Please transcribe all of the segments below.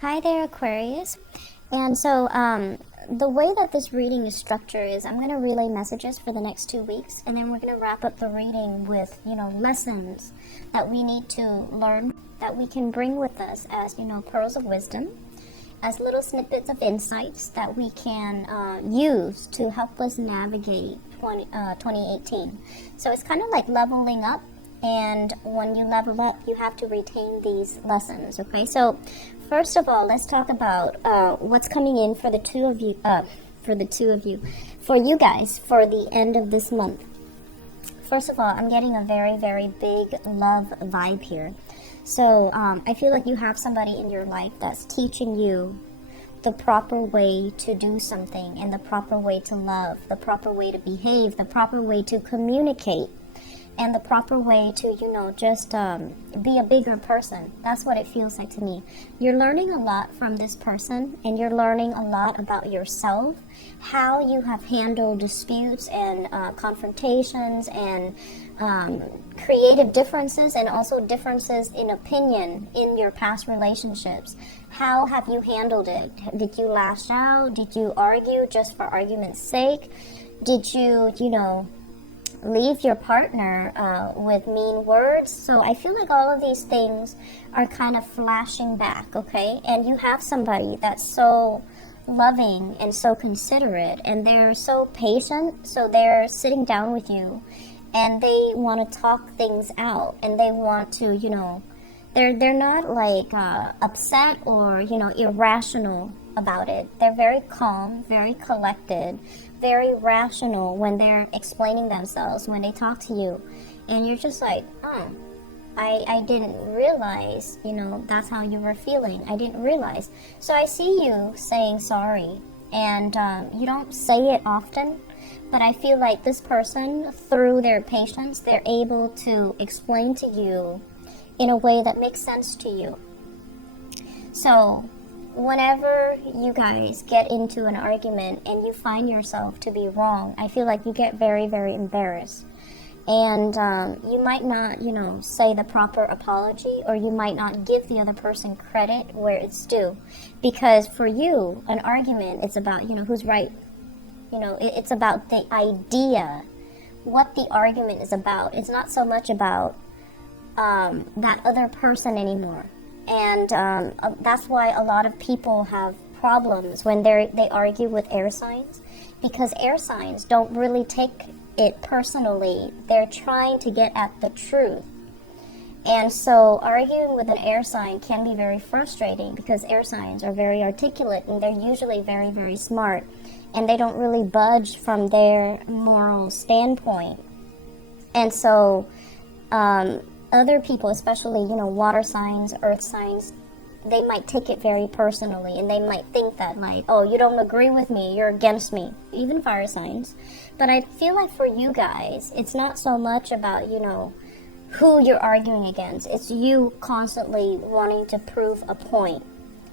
Hi there, Aquarius. And so, the way that this reading is structured is I'm going to relay messages for the next 2 weeks, and then we're going to wrap up the reading with, lessons that we need to learn that we can bring with us as, pearls of wisdom, as little snippets of insights that we can use to help us navigate 2018. So it's kind of like leveling up. And when you level up, you have to retain these lessons, okay? So, first of all, let's talk about what's coming in for the two of you, for you guys, for the end of this month. First of all, I'm getting a very, very big love vibe here. So, I feel like you have somebody in your life that's teaching you the proper way to do something, and the proper way to love, the proper way to behave, the proper way to communicate, and the proper way to, just be a bigger person. That's what it feels like to me. You're learning a lot from this person, and you're learning a lot about yourself, how you have handled disputes and confrontations and creative differences, and also differences in opinion in your past relationships. How have you handled it? Did you lash out? Did you argue just for argument's sake? Did you, leave your partner with mean words? So I feel like all of these things are kind of flashing back, okay? And you have somebody that's so loving and so considerate, and they're so patient, so they're sitting down with you, and they want to talk things out, and they want to, they're not like upset or, irrational about it. They're very calm, very collected, very rational when they're explaining themselves, when they talk to you. And you're just like, oh, I didn't realize, that's how you were feeling. I didn't realize. So I see you saying sorry. And you don't say it often, but I feel like this person, through their patience, they're able to explain to you in a way that makes sense to you. So whenever you guys get into an argument and you find yourself to be wrong, I feel like you get very, very embarrassed. And you might not, say the proper apology, or you might not give the other person credit where it's due. Because for you, an argument, it's about, who's right. It's about the idea, what the argument is about. It's not so much about that other person anymore. And that's why a lot of people have problems when they argue with air signs, because air signs don't really take it personally. They're trying to get at the truth. And so arguing with an air sign can be very frustrating, because air signs are very articulate, and they're usually very, very smart, and they don't really budge from their moral standpoint. And so other people, especially, water signs, earth signs, they might take it very personally, and they might think that, like, oh, you don't agree with me, you're against me, even fire signs. But I feel like for you guys, it's not so much about, who you're arguing against. It's you constantly wanting to prove a point,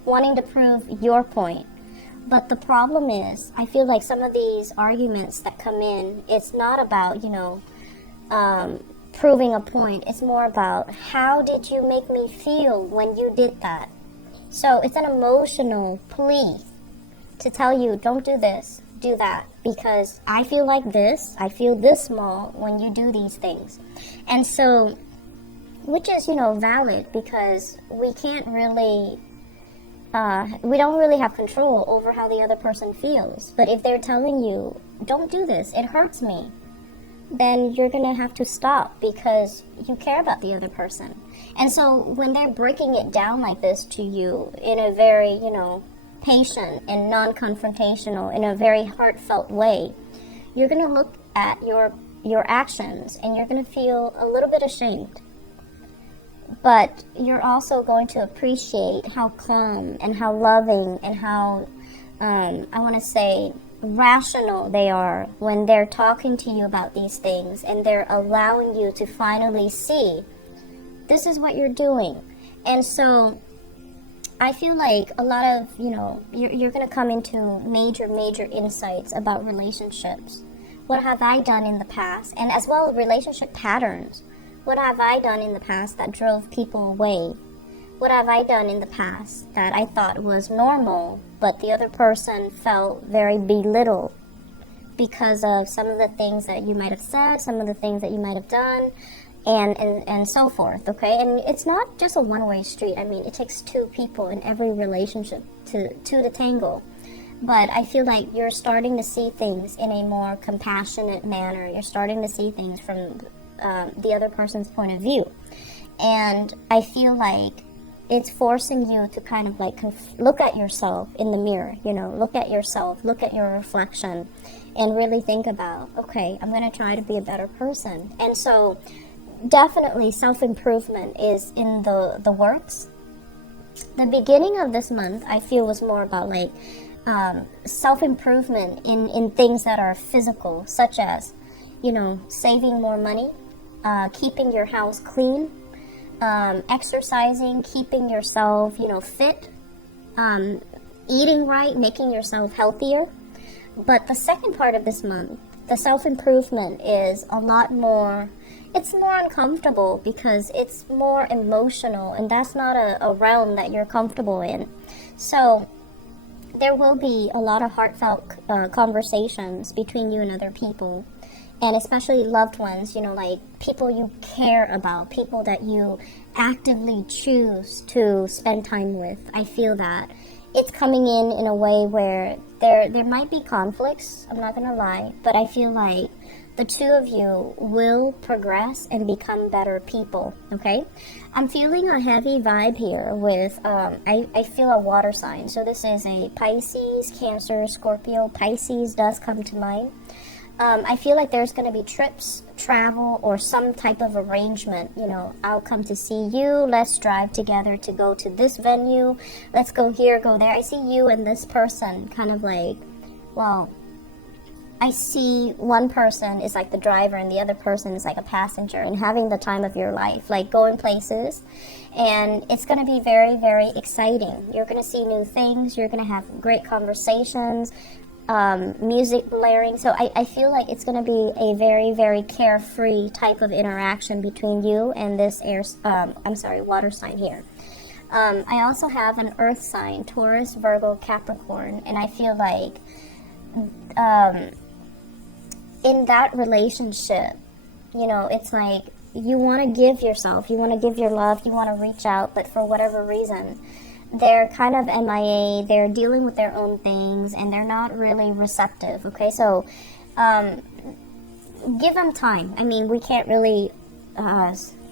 wanting to prove your point. But the problem is, I feel like some of these arguments that come in, it's not about, proving a point. It's more about, how did you make me feel when you did that? So it's an emotional plea to tell you, don't do this, do that, because I feel like this, I feel this small when you do these things. And so, which is, valid, because we can't really, we don't really have control over how the other person feels. But if they're telling you, don't do this, it hurts me, then you're going to have to stop, because you care about the other person. And so when they're breaking it down like this to you in a very, patient and non-confrontational, in a very heartfelt way, you're going to look at your actions, and you're going to feel a little bit ashamed. But you're also going to appreciate how calm and how loving and how, I want to say, rational they are when they're talking to you about these things, and they're allowing you to finally see, this is what you're doing. And so I feel like a lot of, you're going to come into major insights about relationships. What have I done in the past? And as well, relationship patterns. What have I done in the past that drove people away? what have I done in the past that I thought was normal, but the other person felt very belittled because of some of the things that you might have said, some of the things that you might have done, and so forth, okay? And it's not just a one-way street. I mean, it takes two people in every relationship to tangle. But I feel like you're starting to see things in a more compassionate manner. You're starting to see things from the other person's point of view. And I feel like it's forcing you to kind of like look at yourself in the mirror, you know, look at yourself, look at your reflection, and really think about, okay, I'm going to try to be a better person. And so definitely self-improvement is in the works. The beginning of this month, I feel, was more about like self-improvement in things that are physical, such as, you know, saving more money, keeping your house clean, exercising, keeping yourself, you know, fit, eating right, making yourself healthier. But the second part of this month, the self-improvement is a lot more, it's more uncomfortable because it's more emotional, and that's not a realm that you're comfortable in. So there will be a lot of heartfelt conversations between you and other people, and especially loved ones, you know, like people you care about, people that you actively choose to spend time with. I feel that it's coming in a way where there might be conflicts, I'm not going to lie, but I feel like the two of you will progress and become better people, okay? I'm feeling a heavy vibe here with, I feel a water sign. So this is a Pisces, Cancer, Scorpio. Pisces does come to mind. I feel like there's going to be trips, travel, or some type of arrangement. You know, I'll come to see you. Let's drive together to go to this venue. Let's go here, go there. I see you and this person kind of like, well, I see one person is like the driver and the other person is like a passenger, and having the time of your life, like going places. And it's going to be very, very exciting. You're going to see new things. You're going to have great conversations. Music blaring. So I feel like it's going to be a very, very carefree type of interaction between you and this water sign here. I also have an earth sign, Taurus, Virgo, Capricorn, and I feel like in that relationship, you know, it's like you want to give yourself, you want to give your love, you want to reach out, but for whatever reason, they're kind of MIA, they're dealing with their own things, and they're not really receptive, okay? So, give them time. I mean, we can't really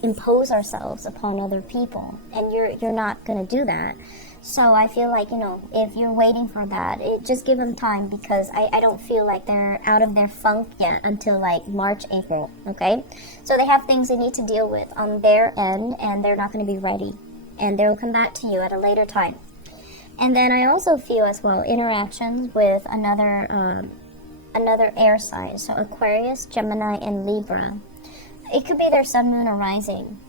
impose ourselves upon other people, and you're not going to do that. So I feel like, you know, if you're waiting for that, just give them time, because I don't feel like they're out of their funk yet until like March, April, okay? So they have things they need to deal with on their end, and they're not going to be ready. And they'll come back to you at a later time. And then I also feel as well interactions with another air sign, so Aquarius, Gemini, and Libra. It could be their sun, moon, or rising.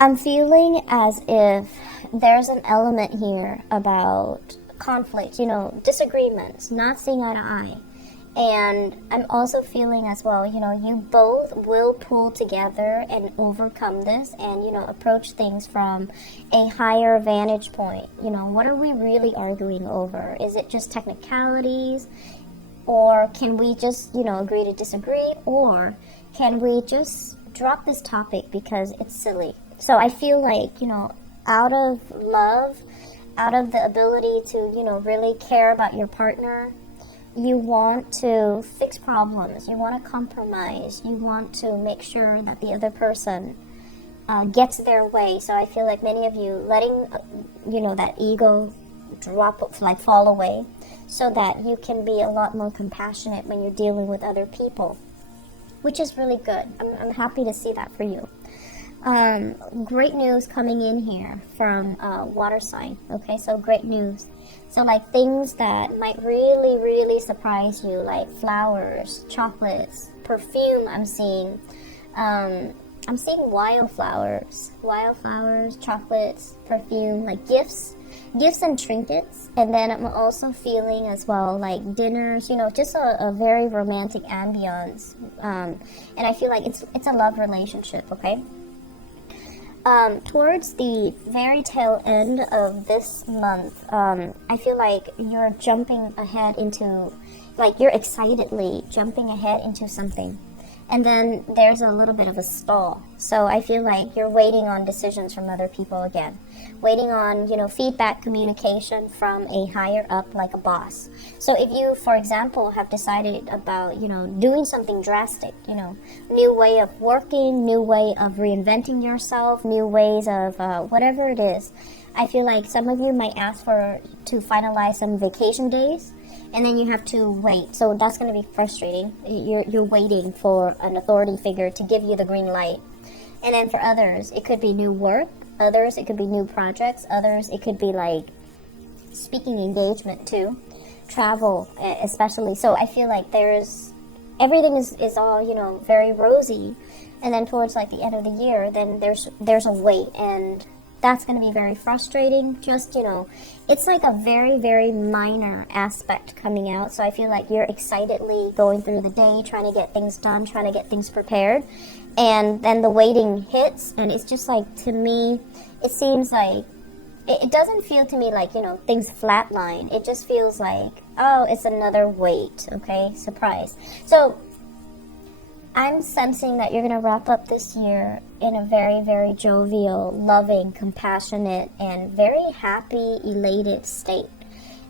I'm feeling as if there's an element here about conflict, you know, disagreements, not seeing eye to eye. And I'm also feeling as well, you know, you both will pull together and overcome this and, you know, approach things from a higher vantage point. You know, what are we really arguing over? Is it just technicalities? Or can we just, you know, agree to disagree? Or can we just drop this topic because it's silly? So I feel like, you know, out of love, out of the ability to, you know, really care about your partner, you want to fix problems, you want to compromise, you want to make sure that the other person gets their way. So I feel like many of you letting, you know, that ego drop, like fall away, so that you can be a lot more compassionate when you're dealing with other people, which is really good. I'm happy to see that for you. Great news coming in here from water sign. Okay, so great news. So like things that might really, really surprise you, like flowers, chocolates, perfume. I'm seeing wildflowers, chocolates, perfume, like gifts and trinkets. And then I'm also feeling as well like dinners, you know, just a very romantic ambience. And I feel like it's a love relationship. Okay. Towards the very tail end of this month, I feel like you're jumping ahead into, like you're excitedly jumping ahead into something. And then there's a little bit of a stall. So I feel like you're waiting on decisions from other people again. Waiting on, feedback, communication from a higher up, like a boss. So if you, for example, have decided about, doing something drastic, new way of working, new way of reinventing yourself, new ways of whatever it is, I feel like some of you might ask to finalize some vacation days. And then you have to wait. So that's going to be frustrating. You're waiting for an authority figure to give you the green light. And then for others, it could be new work. Others, it could be new projects. Others, it could be like speaking engagement too. Travel, especially. So I feel like everything is all, very rosy. And then towards like the end of the year, then there's a wait. And that's going to be very frustrating. Just, it's like a very, very minor aspect coming out. So I feel like you're excitedly going through the day, trying to get things done, trying to get things prepared. And then the waiting hits. And it's just like, to me, it seems like, it doesn't feel to me like, things flatline. It just feels like, oh, it's another wait. Okay, surprise. So I'm sensing that you're going to wrap up this year in a very, very jovial, loving, compassionate, and very happy, elated state.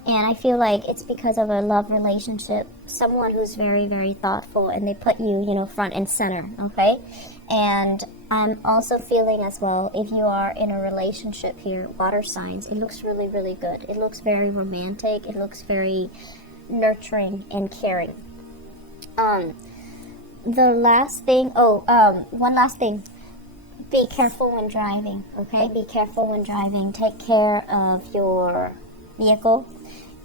And I feel like it's because of a love relationship, someone who's very, very thoughtful, and they put you, front and center, okay? And I'm also feeling as well, if you are in a relationship here, water signs, it looks really, really good. It looks very romantic. It looks very nurturing and caring. One last thing. Be careful when driving, okay? Be careful when driving. Take care of your vehicle.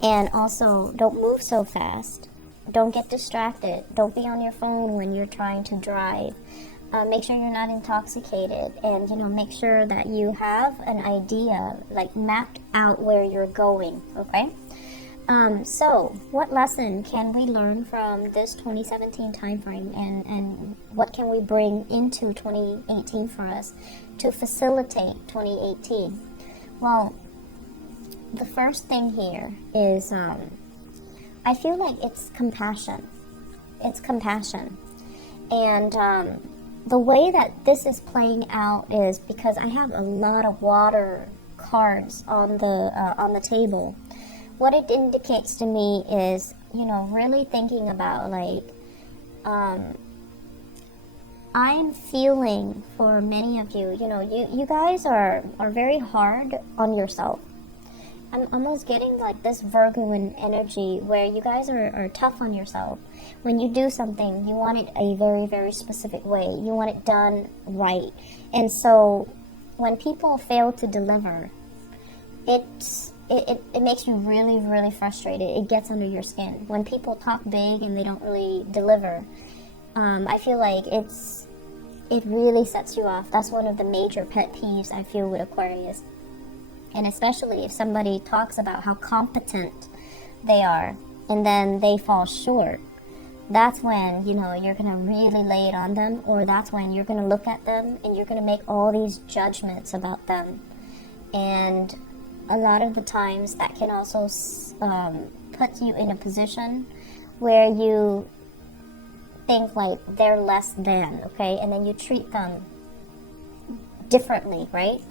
And also, don't move so fast. Don't get distracted. Don't be on your phone when you're trying to drive. Make sure you're not intoxicated. And, make sure that you have an idea, like mapped out where you're going, okay? So, what lesson can we learn from this 2017 time frame, and what can we bring into 2018 for us to facilitate 2018? Well, the first thing here is I feel like it's compassion. It's compassion. And the way that this is playing out is because I have a lot of water cards on the table. What it indicates to me is, really thinking about, like, I'm feeling for many of you, you guys are very hard on yourself. I'm almost getting like this Virgoan energy where you guys are tough on yourself. When you do something, you want it a very, very specific way. You want it done right. And so when people fail to deliver, it makes you really, really frustrated. It gets under your skin. When people talk big and they don't really deliver, I feel like it really sets you off. That's one of the major pet peeves I feel with Aquarius. And especially if somebody talks about how competent they are and then they fall short, that's when, you're going to really lay it on them, or that's when you're going to look at them and you're going to make all these judgments about them. And a lot of the times that can also put you in a position where you think like they're less than, okay? And then you treat them differently, right?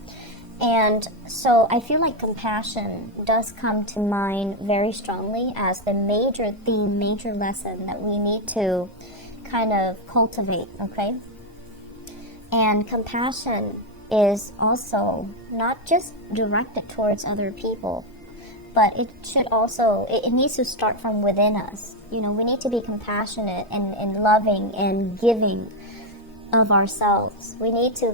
And so I feel like compassion does come to mind very strongly as the major theme, major lesson that we need to kind of cultivate, okay? And compassion is also not just directed towards other people, but it should also, it needs to start from within us. We need to be compassionate and loving and giving of ourselves. We need to,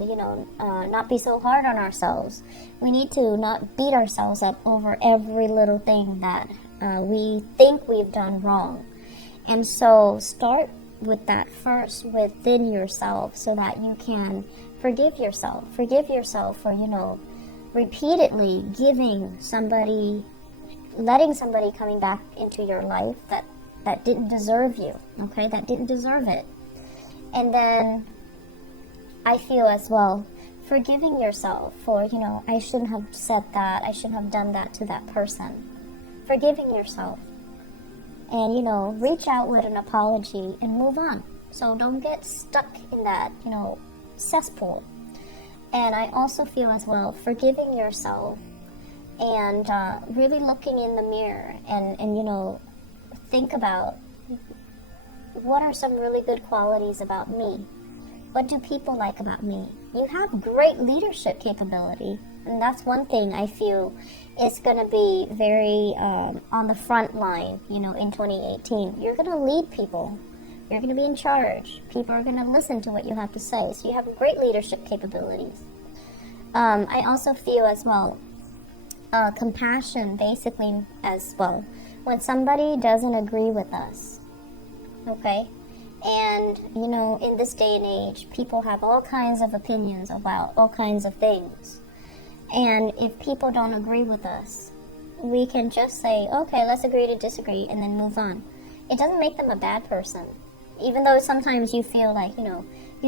not be so hard on ourselves. We need to not beat ourselves up over every little thing that we think we've done wrong. And so start with that first within yourself so that you can forgive yourself. Forgive yourself for, repeatedly letting somebody coming back into your life that didn't deserve you, okay, that didn't deserve it. And then I feel as well, forgiving yourself for, I shouldn't have said that, I shouldn't have done that to that person. Forgiving yourself. And, reach out with an apology and move on. So don't get stuck in that, cesspool. And I also feel as well, forgiving yourself and really looking in the mirror and think about what are some really good qualities about me? What do people like about me? You have great leadership capability, and that's one thing I feel is going to be very on the front line, in 2018. You're going to lead people. You're going to be in charge. People are going to listen to what you have to say. So you have great leadership capabilities. I also feel as well, compassion basically as well. When somebody doesn't agree with us, okay? And, in this day and age, people have all kinds of opinions about all kinds of things. And if people don't agree with us, we can just say, okay, let's agree to disagree, and then move on. It doesn't make them a bad person. Even though sometimes you feel like, you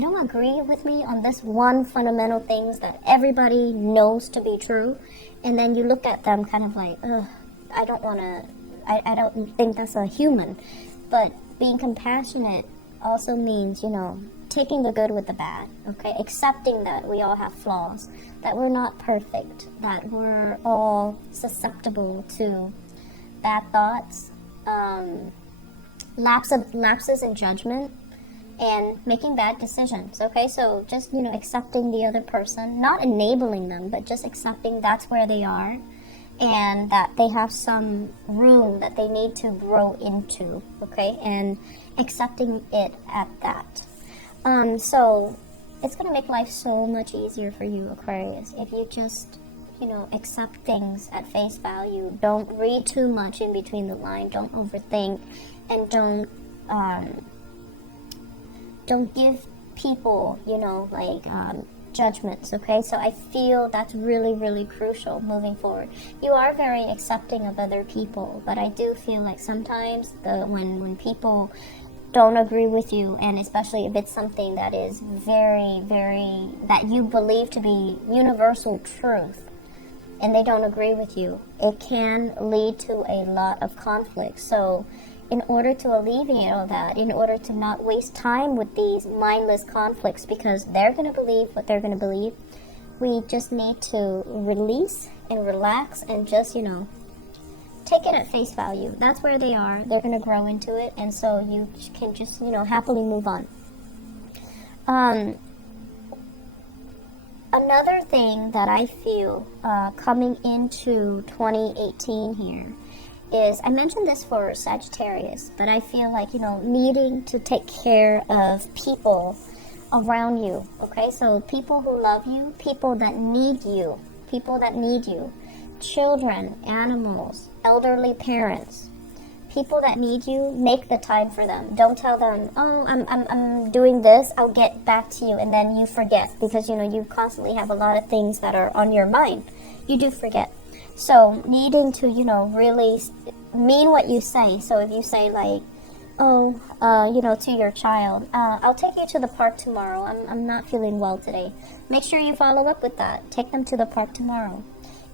don't agree with me on this one fundamental things that everybody knows to be true. And then you look at them kind of like, ugh, I don't think that's a human. But being compassionate also means, taking the good with the bad, okay? Accepting that we all have flaws, that we're not perfect, that we're all susceptible to bad thoughts, lapses in judgment, and making bad decisions, okay? So just, accepting the other person, not enabling them, but just accepting that's where they are, and that they have some room that they need to grow into, okay? And accepting it at that. So it's going to make life so much easier for you, Aquarius, if you just, accept things at face value. Don't read too much in between the line. Don't overthink, and don't give people, judgments, okay? So I feel that's really, really crucial moving forward. You are very accepting of other people, but I do feel like sometimes when people don't agree with you, and especially if it's something that is very, very, that you believe to be universal truth, and they don't agree with you, it can lead to a lot of conflict. So in order to alleviate all that, in order to not waste time with these mindless conflicts, because they're going to believe what they're going to believe, we just need to release and relax and just, take it at face value. That's where they are. They're going to grow into it, and so you can just, happily move on. Another thing that I feel coming into 2018 here is, I mentioned this for Sagittarius, but I feel like, needing to take care of people around you, okay? So people who love you, people that need you, children, animals, elderly parents, people that need you, make the time for them. Don't tell them, oh, I'm doing this, I'll get back to you, and then you forget, because, you constantly have a lot of things that are on your mind. You do forget. So needing to, really mean what you say. So if you say like, to your child, I'll take you to the park tomorrow. I'm not feeling well today. Make sure you follow up with that. Take them to the park tomorrow.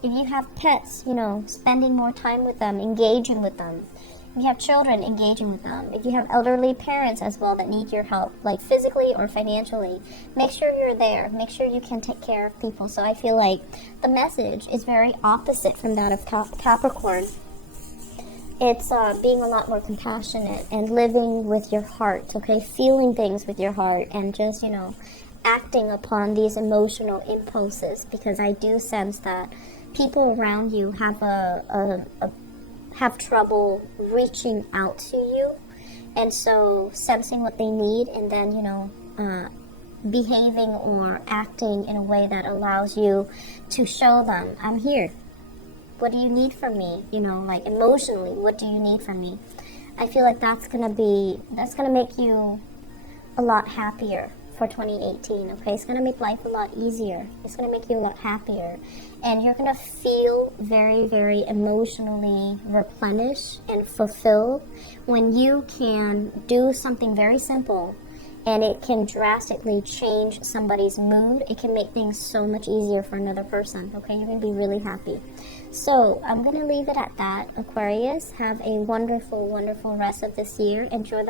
If you have pets, spending more time with them, engaging with them. If you have children, engaging with them. If you have elderly parents as well that need your help, like physically or financially, make sure you're there. Make sure you can take care of people. So I feel like the message is very opposite from that of Capricorn. It's being a lot more compassionate and living with your heart, okay? Feeling things with your heart, and just, acting upon these emotional impulses, because I do sense that people around you have trouble reaching out to you, and so sensing what they need, and then behaving or acting in a way that allows you to show them, I'm here. What do you need from me? Emotionally, what do you need from me? I feel like that's gonna make you a lot happier for 2018, okay? It's going to make life a lot easier. It's going to make you a lot happier. And you're going to feel very, very emotionally replenished and fulfilled when you can do something very simple and it can drastically change somebody's mood. It can make things so much easier for another person, okay? You're going to be really happy. So I'm going to leave it at that. Aquarius, have a wonderful, wonderful rest of this year. Enjoy the